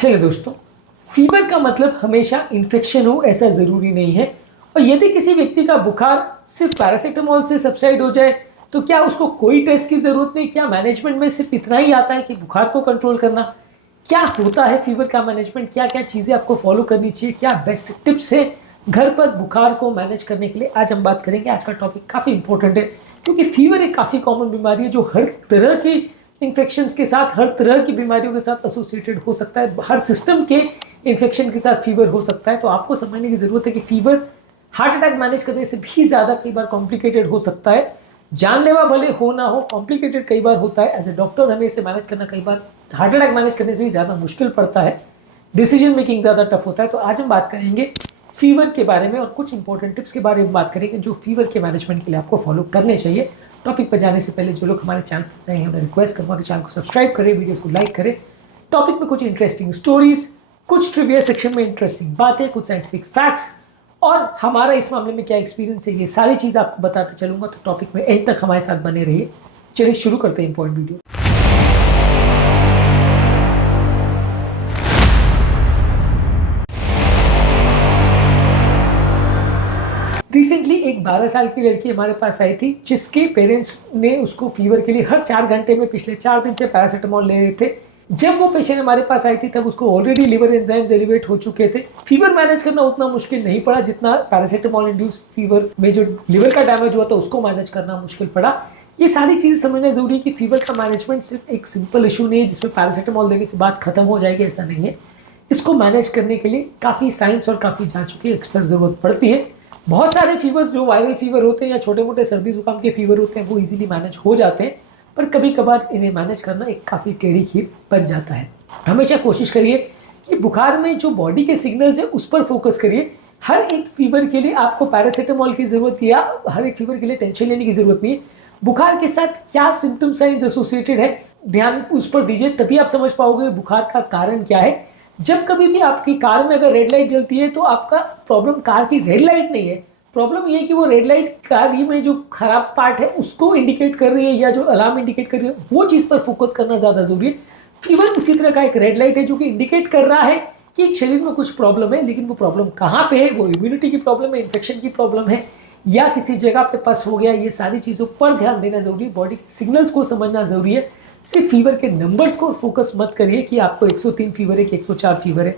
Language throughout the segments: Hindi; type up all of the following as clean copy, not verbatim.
हेलो दोस्तों, फीवर का मतलब हमेशा इन्फेक्शन हो ऐसा ज़रूरी नहीं है। और यदि किसी व्यक्ति का बुखार सिर्फ पैरासीटामोल से सबसाइड हो जाए तो क्या उसको कोई टेस्ट की ज़रूरत नहीं? क्या मैनेजमेंट में सिर्फ इतना ही आता है कि बुखार को कंट्रोल करना? क्या होता है फीवर का मैनेजमेंट? क्या क्या चीज़ें आपको फॉलो करनी चाहिए? क्या बेस्ट टिप्स है घर पर बुखार को मैनेज करने के लिए? आज हम बात करेंगे। आज का टॉपिक काफ़ी इंपॉर्टेंट है क्योंकि फीवर एक काफ़ी कॉमन बीमारी है जो हर तरह की इन्फेक्शंस के साथ, हर तरह की बीमारियों के साथ एसोसिएटेड हो सकता है। हर सिस्टम के इन्फेक्शन के साथ फीवर हो सकता है। तो आपको समझने की ज़रूरत है कि फीवर हार्ट अटैक मैनेज करने से भी ज़्यादा कई बार कॉम्प्लिकेटेड हो सकता है। जानलेवा भले हो ना हो, कॉम्प्लिकेटेड कई बार होता है। एज ए डॉक्टर हमें इसे मैनेज करना कई बार हार्ट अटैक मैनेज करने से भी ज़्यादा मुश्किल पड़ता है। डिसीजन मेकिंग ज़्यादा टफ होता है। तो आज हम बात करेंगे फीवर के बारे में और कुछ इंपॉर्टेंट टिप्स के बारे में बात करेंगे जो फीवर के मैनेजमेंट के लिए आपको फॉलो करने चाहिए। टॉपिक पर जाने से पहले जो लोग हमारे चैनल पर नए हैं मैं रिक्वेस्ट करूँगा कि चैनल को सब्सक्राइब करें, वीडियोस को लाइक करें। टॉपिक में कुछ इंटरेस्टिंग स्टोरीज, कुछ ट्रिविया सेक्शन में इंटरेस्टिंग बातें, कुछ साइंटिफिक फैक्ट्स और हमारा इस मामले में क्या एक्सपीरियंस है, ये सारी चीज़ आपको बताते चलूँगा। तो टॉपिक में एंड तक हमारे साथ बने रहिए। चलिए शुरू करते हैं इंपॉर्टेंट वीडियो। रिसेंटली एक 12 साल की लड़की हमारे पास आई थी जिसके पेरेंट्स ने उसको फीवर के लिए हर 4 घंटे में पिछले 4 दिन से पैरासीटामोल ले रहे थे। जब वो पेशेंट हमारे पास आई थी तब उसको ऑलरेडी लिवर एंजाइम्स एलिवेट हो चुके थे। फीवर मैनेज करना उतना मुश्किल नहीं पड़ा जितना पैरासीटामोल इंड्यूस फीवर में जो लिवर का डैमेज हुआ था उसको मैनेज करना मुश्किल पड़ा। ये सारी चीज़ें समझना जरूरी है कि फीवर का मैनेजमेंट सिर्फ एक सिंपल इशू नहीं है जिसमें पैरासीटामोल देने से बात खत्म हो जाएगी, ऐसा नहीं है। इसको मैनेज करने के लिए काफ़ी साइंस और काफ़ी जांचों की अक्सर ज़रूरत पड़ती है। बहुत सारे फीवर्स जो वायरल फीवर होते हैं या छोटे मोटे सर्दी जुकाम के फीवर होते हैं वो इजीली मैनेज हो जाते हैं, पर कभी कभार इन्हें मैनेज करना एक काफ़ी टेढ़ी खीर बन जाता है। हमेशा कोशिश करिए कि बुखार में जो बॉडी के सिग्नल्स है उस पर फोकस करिए। हर एक फीवर के लिए आपको पैरासीटामोल की ज़रूरत या हर एक फीवर के लिए टेंशन लेने की ज़रूरत नहीं है। बुखार के साथ क्या सिम्टम साइंस एसोसिएटेड है ध्यान उस पर दीजिए, तभी आप समझ पाओगे बुखार का कारण क्या है। जब कभी भी आपकी कार में अगर रेड लाइट जलती है तो आपका प्रॉब्लम कार की रेड लाइट नहीं है। प्रॉब्लम ये है कि वो रेड लाइट कार में जो खराब पार्ट है उसको इंडिकेट कर रही है या जो अलार्म इंडिकेट कर रही है वो चीज़ पर फोकस करना ज़्यादा जरूरी है। फीवर उसी तरह का एक रेड लाइट है जो कि इंडिकेट कर रहा है कि शरीर में कुछ प्रॉब्लम है, लेकिन वो प्रॉब्लम कहाँ पे है, वो इम्यूनिटी की प्रॉब्लम है, इन्फेक्शन की प्रॉब्लम है या किसी जगह पे पस हो गया, ये सारी चीज़ों पर ध्यान देना जरूरी है। बॉडी के सिग्नल्स को समझना जरूरी है। सिर्फ फीवर के नंबर्स को फोकस मत करिए कि आपको 103 फीवर है कि 104 फीवर है।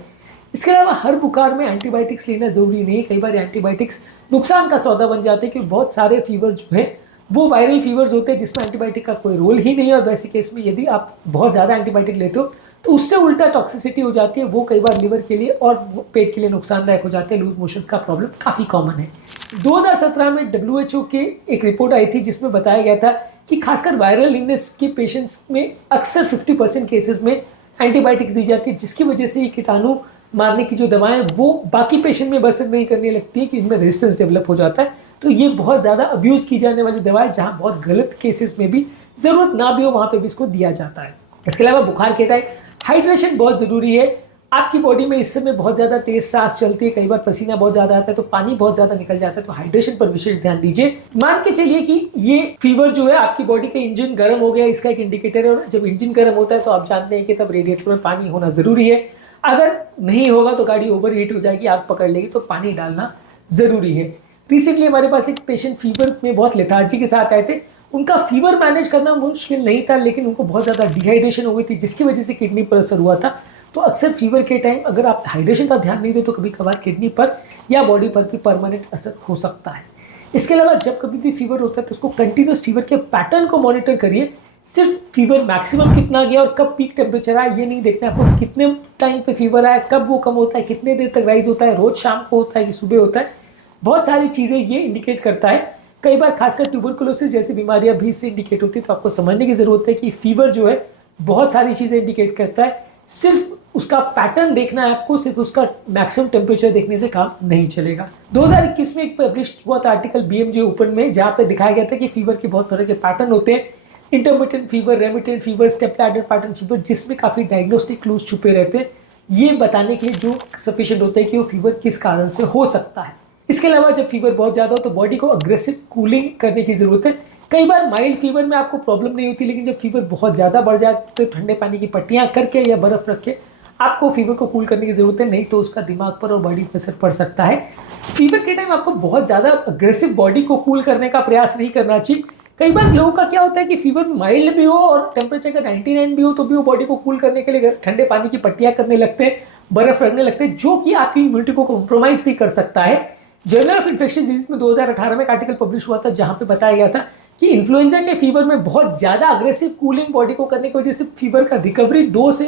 इसके अलावा हर बुखार में एंटीबायोटिक्स लेना ज़रूरी नहीं है। कई बार एंटीबायोटिक्स नुकसान का सौदा बन जाते हैं क्योंकि बहुत सारे फीवर जो है वो वायरल फीवर्स होते हैं जिसमें एंटीबायोटिक का कोई रोल ही नहीं है। और वैसे केस में यदि आप बहुत ज़्यादा एंटीबायोटिक लेते हो तो उससे उल्टा टॉक्सिसिटी हो जाती है, वो कई बार लिवर के लिए और पेट के लिए नुकसानदायक हो जाते हैं। लूज मोशंस का प्रॉब्लम काफ़ी कॉमन है। 2017 में WHO के एक रिपोर्ट आई थी जिसमें बताया गया था कि खासकर वायरल इलनेस के पेशेंट्स में अक्सर 50% केसेस में एंटीबायोटिक्स दी जाती है, जिसकी वजह से ये कीटाणु मारने की जो दवाएं वो बाकी पेशेंट में बसर नहीं करने लगती है कि इनमें रेजिस्टेंस डेवलप हो जाता है। तो ये बहुत ज़्यादा अब्यूज़ की जाने वाली दवा है जहाँ बहुत गलत केसेस में भी ज़रूरत ना भी हो वहाँ पे भी इसको दिया जाता है। इसके अलावा बुखार के टाइम हाइड्रेशन बहुत ज़रूरी है। आपकी बॉडी में इस समय बहुत ज़्यादा तेज सांस चलती है, कई बार पसीना बहुत ज़्यादा आता है तो पानी बहुत ज़्यादा निकल जाता है, तो हाइड्रेशन पर विशेष ध्यान दीजिए। मान के चलिए कि ये फीवर जो है आपकी बॉडी का इंजन गर्म हो गया, इसका एक इंडिकेटर है। और जब इंजन गर्म होता है तो आप जानते हैं कि तब रेडिएटर में पानी होना ज़रूरी है। अगर नहीं होगा तो गाड़ी ओवर हीट हो जाएगी, आग पकड़ लेगी, तो पानी डालना ज़रूरी है। रिसेंटली हमारे पास एक पेशेंट फीवर में बहुत लेथार्जी के साथ आए थे। उनका फीवर मैनेज करना मुश्किल नहीं था, लेकिन उनको बहुत ज़्यादा डिहाइड्रेशन हो गई थी जिसकी वजह से किडनी पर असर हुआ था। तो अक्सर फीवर के टाइम अगर आप हाइड्रेशन का ध्यान नहीं दे तो कभी कभार किडनी पर या बॉडी पर भी परमानेंट असर हो सकता है। इसके अलावा जब कभी भी फीवर होता है तो उसको कंटिन्यूस फीवर के पैटर्न को मॉनिटर करिए। सिर्फ फीवर मैक्सिमम कितना गया और कब पीक टेम्परेचर आया ये नहीं देखना है आपको। कितने टाइम पे फीवर आया, कब वो कम होता है, कितने देर तक राइज होता है, रोज शाम को होता है कि सुबह होता है, बहुत सारी चीज़ें ये इंडिकेट करता है। कई बार खासकर ट्यूबरकुलोसिस जैसी बीमारियां भी इससे इंडिकेट होती है। तो आपको समझने की ज़रूरत है कि फीवर जो है बहुत सारी चीज़ें इंडिकेट करता है। सिर्फ उसका पैटर्न देखना है आपको, सिर्फ उसका मैक्सिमम टेम्परेचर देखने से काम नहीं चलेगा। 2021 में एक पब्लिश हुआ था आर्टिकल BMJ ओपन में जहाँ पे दिखाया गया था कि फीवर के बहुत तरह के पैटर्न होते हैं। Intermittent fever, remittent fever, step ladder pattern fever, जिसमें काफ़ी डायग्नोस्टिक क्लूज छुपे रहते हैं ये बताने के लिए जो सफिशिएंट होता है कि वो फीवर किस कारण से हो सकता है। इसके अलावा जब फीवर बहुत ज़्यादा हो तो बॉडी को अग्रेसिव कूलिंग करने की ज़रूरत है। कई बार माइल्ड फीवर में आपको प्रॉब्लम नहीं होती, लेकिन जब फीवर बहुत ज़्यादा बढ़ जाए तो ठंडे पानी की पट्टियाँ करके या बर्फ़ रख के आपको फीवर को कूल करने की ज़रूरत है, नहीं तो उसका दिमाग पर और बॉडी पर असर पड़ सकता है। फीवर के टाइम आपको बहुत ज़्यादा अग्रेसिव बॉडी को कूल करने का प्रयास नहीं करना चाहिए। कई बार लोगों का क्या होता है कि फीवर माइल्ड भी हो और टेम्परेचर का 99 भी हो तो भी वो बॉडी को कूल करने के लिए ठंडे पानी की पट्टियाँ करने लगते हैं, बर्फ रखने लगते हैं, जो कि आपकी इम्यूनिटी को कॉम्प्रोमाइज़ भी कर सकता है। जर्नल ऑफ इन्फेक्शियस डिजीज में 2018 में एक आर्टिकल पब्लिश हुआ था जहां पे बताया गया था कि इन्फ्लुएंजा के फीवर में बहुत ज़्यादा अग्रेसिव कूलिंग बॉडी को करने की वजह से फीवर का रिकवरी 2 से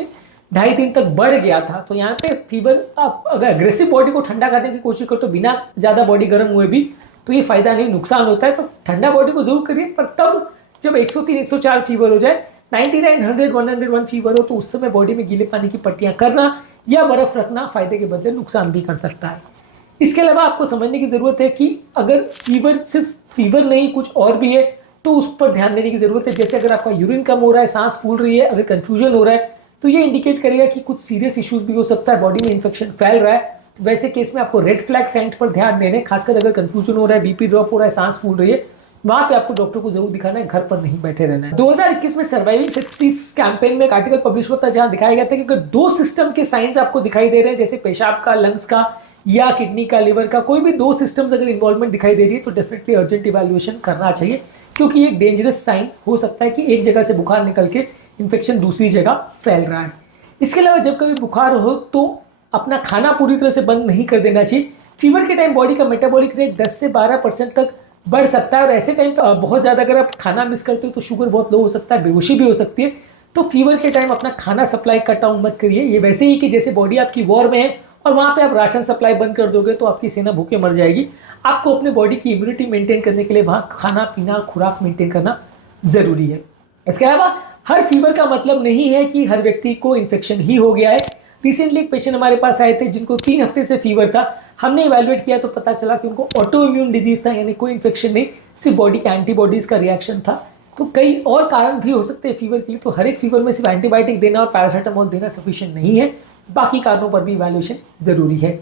2.5 दिन तक बढ़ गया था। तो यहाँ पे फीवर, आप अगर अग्रेसिव बॉडी को ठंडा करने की कोशिश करो तो बिना ज़्यादा बॉडी गर्म हुए भी तो ये फायदा नहीं, नुकसान होता है। तो ठंडा बॉडी को जरूर करिए, पर तब जब 103 104 फीवर हो जाए, 99 100 101 फीवर हो तो उस समय बॉडी में गीले पानी की पट्टियाँ करना या बर्फ रखना फायदे के बदले नुकसान भी कर सकता है। इसके अलावा आपको समझने की ज़रूरत है कि अगर फीवर सिर्फ फीवर नहीं कुछ और भी है तो उस पर ध्यान देने की ज़रूरत है। जैसे अगर आपका यूरिन कम हो रहा है, सांस फूल रही है, अगर कन्फ्यूजन हो रहा है तो ये इंडिकेट करेगा कि कुछ सीरियस इश्यूज भी हो सकता है, बॉडी में इन्फेक्शन फैल रहा है। तो वैसे केस में आपको रेड फ्लैग साइंस पर ध्यान देने, खासकर अगर कन्फ्यूजन हो रहा है, बीपी ड्रॉप हो रहा है, सांस फूल रही है, वहां पे आपको डॉक्टर को जरूर दिखाना है, घर पर नहीं बैठे रहना है। 2021 में सर्वाइविंग सेप्सिस कैंपेन में एक आर्टिकल पब्लिश हुआ था जहां दिखाया गया था कि अगर 2 सिस्टम के साइंस आपको दिखाई दे रहे हैं, जैसे पेशाब का, लंग्स का या किडनी का, लिवर का, कोई भी 2 सिस्टम्स अगर इन्वॉल्वमेंट दिखाई दे रही है तो डेफिनेटली अर्जेंट इवैल्यूएशन करना चाहिए, क्योंकि ये एक डेंजरस साइन हो सकता है कि एक जगह से बुखार निकल के इन्फेक्शन दूसरी जगह फैल रहा है। इसके अलावा जब कभी बुखार हो तो अपना खाना पूरी तरह से बंद नहीं कर देना चाहिए। फीवर के टाइम बॉडी का मेटाबॉलिक रेट 10 से 12% तक बढ़ सकता है और ऐसे टाइम बहुत ज़्यादा अगर आप खाना मिस करते हो तो शुगर बहुत लो हो सकता है, बेहोशी भी हो सकती है। तो फीवर के टाइम अपना खाना सप्लाई कट डाउन मत करिए। ये वैसे ही कि जैसे बॉडी आपकी वॉर में है और वहाँ पे आप राशन सप्लाई बंद कर दोगे तो आपकी सेना भूखे मर जाएगी। आपको अपने बॉडी की इम्यूनिटी मेंटेन करने के लिए वहाँ खाना पीना, खुराक मेंटेन करना ज़रूरी है। इसके अलावा हर फीवर का मतलब नहीं है कि हर व्यक्ति को इन्फेक्शन ही हो गया है। रिसेंटली एक पेशेंट हमारे पास आए थे जिनको 3 हफ्ते से फीवर था। हमने इवैल्यूएट किया तो पता चला कि उनको ऑटो इम्यून डिजीज था, यानी कोई इन्फेक्शन नहीं, सिर्फ बॉडी के एंटीबॉडीज़ का रिएक्शन था। तो कई और कारण भी हो सकते हैं फीवर के लिए, तो हर एक फीवर में सिर्फ एंटीबायोटिक देना और पैरासीटामोल देना सफिशिएंट नहीं है, बाकी कारणों पर भी इवैल्यूएशन ज़रूरी है।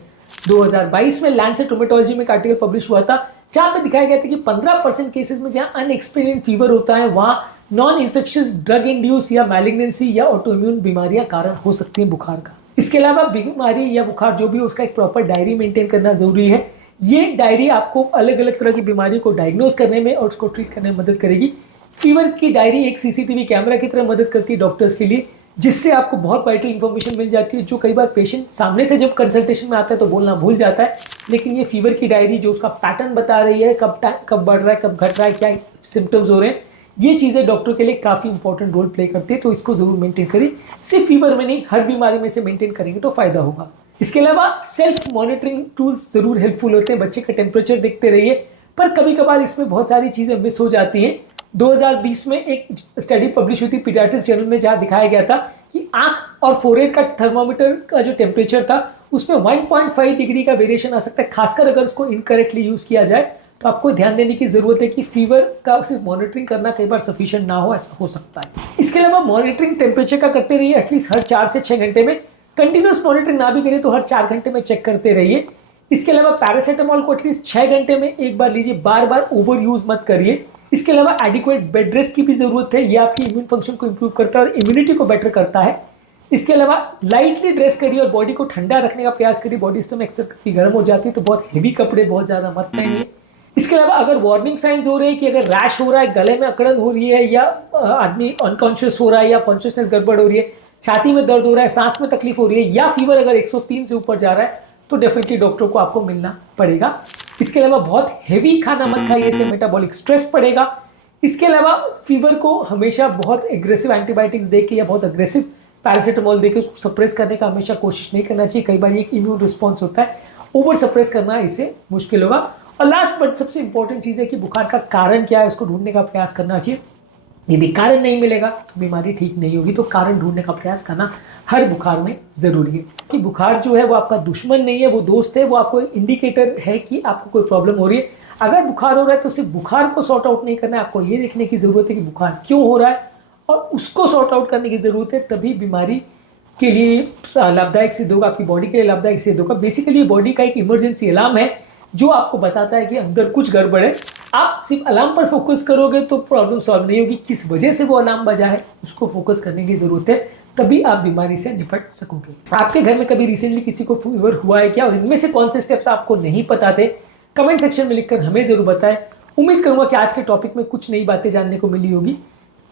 2022 में लैंसेट रूमेटोलॉजी में एक आर्टिकल पब्लिश हुआ था जहाँ पे दिखाया गया था कि 15% केसेस में जहाँ अनएक्सप्लेन्ड फीवर होता है वहाँ नॉन इन्फेक्शियस ड्रग इंड्यूस या मैलिग्नेंसी या ऑटो इम्यून बीमारियां कारण हो सकती हैं बुखार का। इसके अलावा बीमारी या बुखार जो भी हो उसका एक प्रॉपर डायरी मेंटेन करना जरूरी है। ये डायरी आपको अलग अलग तरह की बीमारी को डायग्नोज करने में और उसको ट्रीट करने में मदद करेगी। फीवर की डायरी एक सीसीटीवी कैमरा की तरह मदद करती है डॉक्टर्स के लिए, जिससे आपको बहुत वाइटल इन्फॉर्मेशन मिल जाती है, जो कई बार पेशेंट सामने से जब कंसल्टेशन में आता है तो बोलना भूल जाता है। लेकिन ये फीवर की डायरी जो उसका पैटर्न बता रही है, कब बढ़ रहा है, कब घट रहा है, क्या सिम्टम्स हो रहे हैं, ये चीज़ें डॉक्टर के लिए काफ़ी इंपॉर्टेंट रोल प्ले करती है। तो इसको जरूर मेंटेन करें, सिर्फ फीवर में नहीं हर बीमारी में से मेंटेन करेंगे तो फायदा होगा। इसके अलावा सेल्फ मॉनिटरिंग टूल्स जरूर हेल्पफुल होते हैं। बच्चे का टेम्परेचर देखते रहिए, पर कभी कभार इसमें बहुत सारी चीज़ें मिस हो जाती हैं। 2020 में एक स्टडी पब्लिश हुई थी पीडियाट्रिक्स जर्नल में जहाँ दिखाया गया था कि आंख और फोरहेड का थर्मोमीटर का जो टेम्परेचर था उसमें 1.5 डिग्री का वेरिएशन आ सकता है, खासकर अगर उसको इनकरेक्टली यूज़ किया जाए। तो आपको ध्यान देने की जरूरत है कि फीवर का सिर्फ मॉनिटरिंग करना कई बार सफिशिएंट ना हो, ऐसा हो सकता है। इसके अलावा मॉनिटरिंग टेम्परेचर का करते रहिए एटलीस्ट हर 4 से 6 घंटे में। कंटिन्यूस मॉनिटरिंग ना भी करिए तो हर 4 घंटे में चेक करते रहिए। इसके अलावा पैरासीटामोल को एटलीस्ट 6 घंटे में एक बार लीजिए, बार बार ओवर यूज मत करिए। इसके अलावा एडिक्वेट बेड रेस्ट की भी जरूरत है, ये आपकी इम्यून फंक्शन को इंप्रूव करता है और इम्यूनिटी को बेटर करता है। इसके अलावा लाइटली ड्रेस करिए और बॉडी को ठंडा रखने का प्रयास करिए। बॉडी इस समय अक्सर काफी गर्म हो जाती है तो बहुत हेवी कपड़े बहुत ज्यादा मत पहनिए। इसके अलावा अगर वार्निंग साइंस हो रहे हैं कि अगर रैश हो रहा है, गले में अकड़न हो रही है, या आदमी अनकॉन्शियस हो रहा है, या कॉन्शियसनेस गड़बड़ हो रही है, छाती में दर्द हो रहा है, सांस में तकलीफ हो रही है, या फीवर अगर 103 से ऊपर जा रहा है तो डेफिनेटली डॉक्टर को आपको मिलना पड़ेगा। इसके अलावा बहुत हेवी खाना मत खाइए, इससे मेटाबॉलिक स्ट्रेस पड़ेगा। इसके अलावा फीवर को हमेशा बहुत एग्रेसिव एंटीबायोटिक्स दे के या बहुत एग्रेसिव पैरासीटामोल दे के उसको सप्रेस करने का हमेशा कोशिश नहीं करना चाहिए। कई बार एक इम्यून रिस्पॉन्स होता है, ओवर सप्रेस करना इससे मुश्किल होगा। और लास्ट बट सबसे इंपॉर्टेंट चीज़ है कि बुखार का कारण क्या है उसको ढूंढने का प्रयास करना चाहिए। यदि कारण नहीं मिलेगा तो बीमारी ठीक नहीं होगी, तो कारण ढूंढने का प्रयास करना हर बुखार में ज़रूरी है। कि बुखार जो है वो आपका दुश्मन नहीं है, वो दोस्त है, वो आपको इंडिकेटर है कि आपको कोई प्रॉब्लम हो रही है। अगर बुखार हो रहा है तो सिर्फ बुखार को सॉर्ट आउट नहीं करना है, आपको ये देखने की ज़रूरत है कि बुखार क्यों हो रहा है और उसको सॉर्ट आउट करने की ज़रूरत है। तभी बीमारी के लिए लाभदायक सिद्ध होगा, आपकी बॉडी के लिए लाभदायक सिद्ध होगा। बेसिकली बॉडी का एक इमरजेंसी अलार्म है जो आपको बताता है कि अंदर कुछ गड़बड़ है। आप सिर्फ अलार्म पर फोकस करोगे तो प्रॉब्लम सॉल्व नहीं होगी। किस वजह से वो अलार्म बजा है उसको फोकस करने की ज़रूरत है, तभी आप बीमारी से निपट सकोगे। आपके घर में कभी रिसेंटली किसी को फीवर हुआ है क्या, और इनमें से कौन से स्टेप्स आपको नहीं पता थे? कमेंट सेक्शन में लिखकर हमें जरूर बताएं। उम्मीद करूंगा कि आज के टॉपिक में कुछ नई बातें जानने को मिली होगी।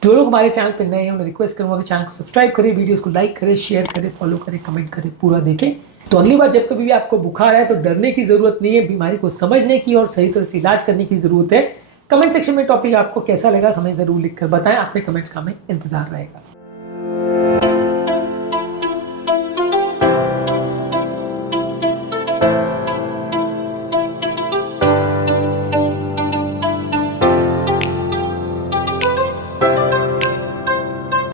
जो लोग हमारे चैनल पर नए हैं उन्हें रिक्वेस्ट करूंगा कि चैनल को सब्सक्राइब करें, वीडियोस को लाइक करें, शेयर करें, फॉलो करें, कमेंट करें, पूरा देखें। तो अगली बार जब कभी भी आपको बुखार है तो डरने की जरूरत नहीं है, बीमारी को समझने की और सही तरह से इलाज करने की जरूरत है। कमेंट सेक्शन में टॉपिक आपको कैसा लगा हमें जरूर लिखकर बताएं। आपके कमेंट्स का हमें इंतजार रहेगा।